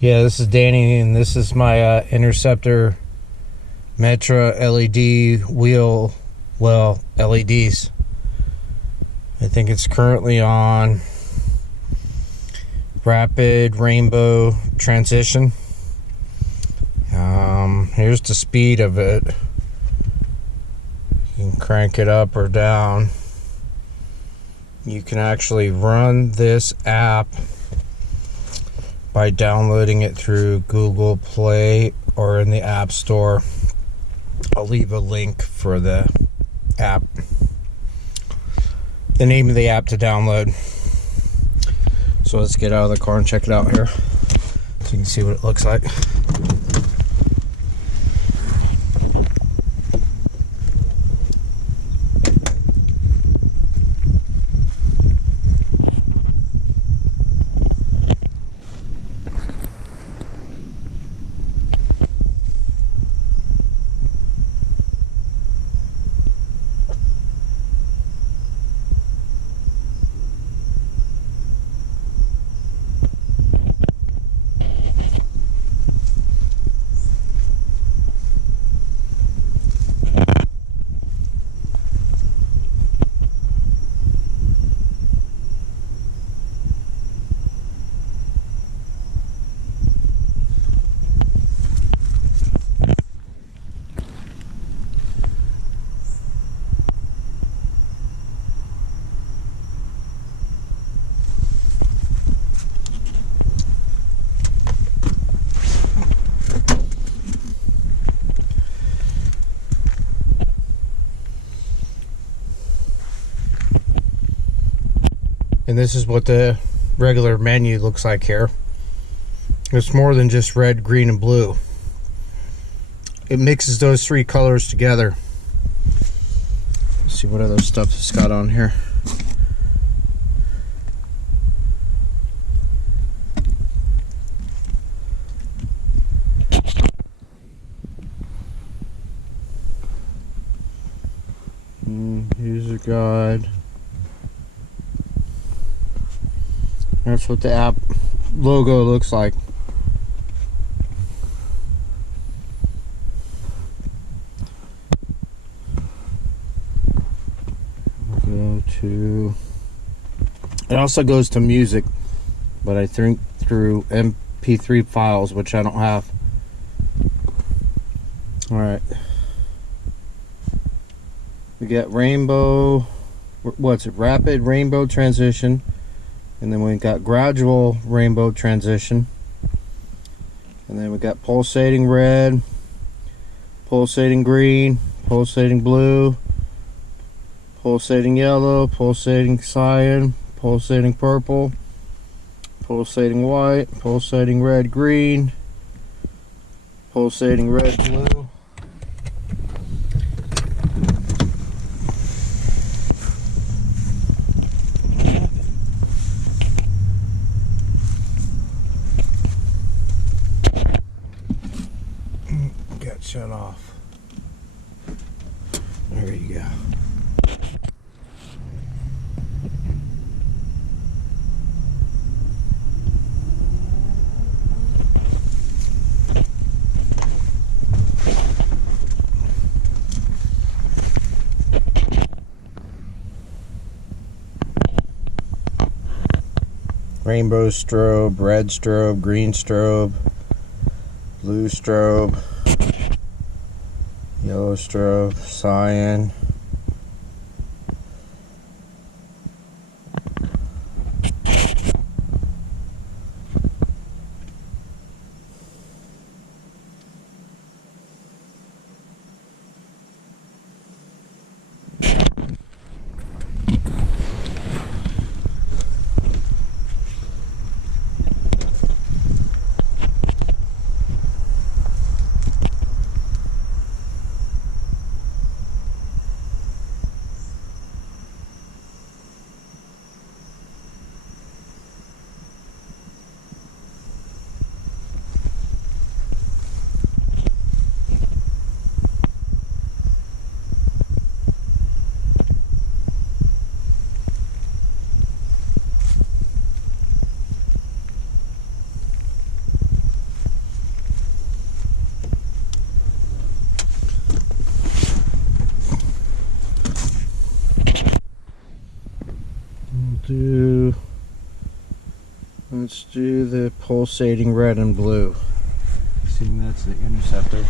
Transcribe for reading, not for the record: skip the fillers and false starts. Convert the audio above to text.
Yeah, this is Danny, and this is my Interceptor Metra LED wheel, well, LEDs. I think it's currently on rapid rainbow transition. Here's the speed of it. You can crank it up or down. You can actually run this app by downloading it through Google Play or in the App Store. I'll leave a link for the app, the name of the app to download. So let's get out of the car and check it out here so you can see what it looks like. And this is what the regular menu looks like here. It's more than just red, green, and blue. It mixes those three colors together. Let's see what other stuff it's got on here. User guide. That's what the app logo looks like. We'll go to. It also goes to music, but I think through MP3 files, which I don't have. All right. We got rainbow. What's it? Rapid rainbow transition. And then we got gradual rainbow transition. And then we got pulsating red, pulsating green, pulsating blue, pulsating yellow, pulsating cyan, pulsating purple, pulsating white, pulsating red green, pulsating red blue. Shut off. There you go. Rainbow strobe, red strobe, green strobe, blue strobe, yellow strobe, cyan. let's do the pulsating red and blue. Assuming that's the Interceptor.